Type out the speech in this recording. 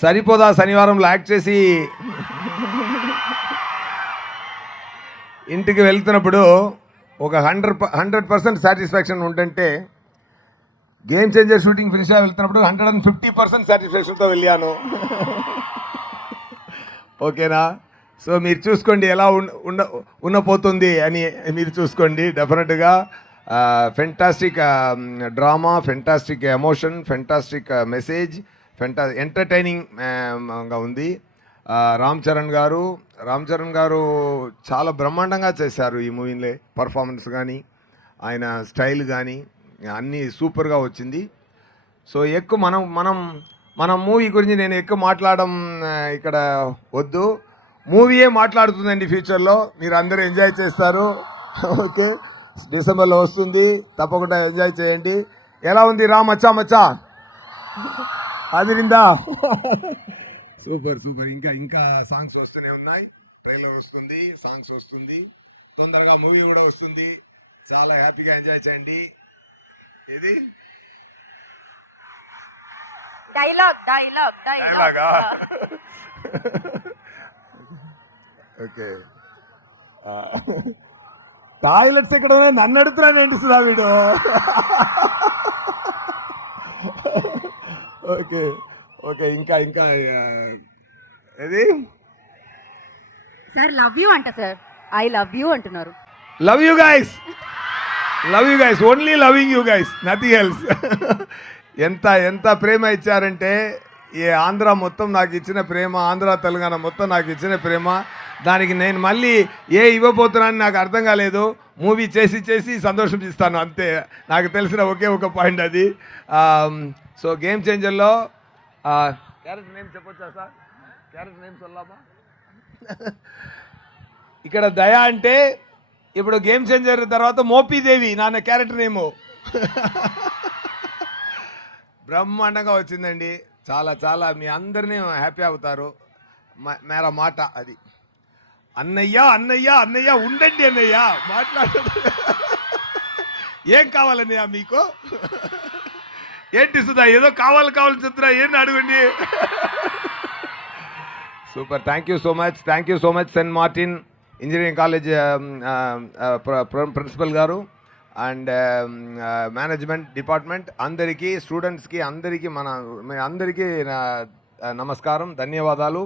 సరిపోదా శనివారం యాక్ట్ చేసి ఇంటికి వెళ్తున్నప్పుడు ఒక హండ్రెడ్ హండ్రెడ్ పర్సెంట్ సాటిస్ఫాక్షన్ ఉంటుంటే గేమ్ చేంజర్ షూటింగ్ ఫినిష్ వెళ్తున్నప్పుడు హండ్రెడ్ అండ్ ఫిఫ్టీ పర్సెంట్ సాటిస్ఫాక్షన్తో వెళ్ళాను. ఓకేనా? సో మీరు చూసుకోండి ఎలా ఉండ ఉన్నపోతుంది ఉండపోతుంది అని మీరు చూసుకోండి. డెఫినెట్గా fantastic drama fantastic emotion fantastic message ఫెంటా ఎంటర్టైనింగ్గా ఉంది. రామ్ చరణ్ గారు రామ్ చరణ్ గారు చాలా బ్రహ్మాండంగా చేశారు ఈ మూవీలో పర్ఫార్మెన్స్ కానీ ఆయన స్టైల్ కానీ అన్నీ సూపర్గా వచ్చింది. సో ఎక్కువ మనం మనం మన మూవీ గురించి నేను ఎక్కువ మాట్లాడడం ఇక్కడ వద్దు. మూవీయే మాట్లాడుతుందండి ఫ్యూచర్లో మీరు అందరూ ఎంజాయ్ చేస్తారు. ఓకే డిసెంబర్లో వస్తుంది తప్పకుండా ఎంజాయ్ చేయండి. ఎలా ఉంది రా మచ్చా మచ్చా? అదిరిందా సూపర్ సూపర్. ఇంకా ఇంకా సాంగ్స్ వస్తూనే ఉన్నాయి. ట్రైలర్ వస్తుంది సాంగ్స్ వస్తుంది. తొందరగా మూవీ కూడా వస్తుంది. చాలా హ్యాపీగా ఎంజాయ్ చేయండి. ఇది dialogue dialogue dialogue. Okay. Toilets ఎక్కడ ఉన్నాయి నన్ను అడుగుతున్నాను ఏంటి సుధా వీడు? ఓకే. ఓకే ఇంకా ఇంకా ఏది? సార్ లవ్ యూ అంట సార్. ఐ లవ్ యూ అంటున్నారు. Love you guys. Love you guys. Only loving you guys. Nothing else. ఎంత ఎంత ప్రేమ ఇచ్చారంటే ఈ ఆంధ్ర మొత్తం నాకు ఇచ్చిన ప్రేమ ఆంధ్ర తెలంగాణ మొత్తం నాకు ఇచ్చిన ప్రేమ. దానికి నేను మళ్ళీ ఏ ఇవ్వబోతున్నానని నాకు అర్థం కాలేదు. మూవీ చేసి చేసి సంతోషం ఇస్తాను అంతే. నాకు తెలిసిన ఒకే ఒక పాయింట్ అది. సో గేమ్ చేంజర్లో క్యారెక్టర్ నేమ్ చెప్పొచ్చా సార్? క్యారెక్టర్ నేమ్ చల్లామా ఇక్కడ దయా అంటే ఇప్పుడు గేమ్ చేంజర్ తర్వాత మోపీదేవి నాన్న క్యారెక్టర్ నేము. బ్రహ్మాండంగా వచ్చిందండి. చాలా చాలా మీ అందరినీ హ్యాపీ అవుతారు. మ- మేర మాట అది. అన్నయ్య అన్నయ్య అన్నయ్య ఉండండి అన్నయ్య మాట్లాడు ఏం కావాలన్నయ్య మీకు? ఏంటి సుధా ఏదో కావాలి కావాలి చిత్ర ఏంటి అడగండి? Super thank you so much thank you so much saint Martin engineering college principal గారు అండ్ మేనేజ్మెంట్ డిపార్ట్మెంట్ అందరికీ స్టూడెంట్స్కి అందరికీ మన అందరికీ నమస్కారం ధన్యవాదాలు.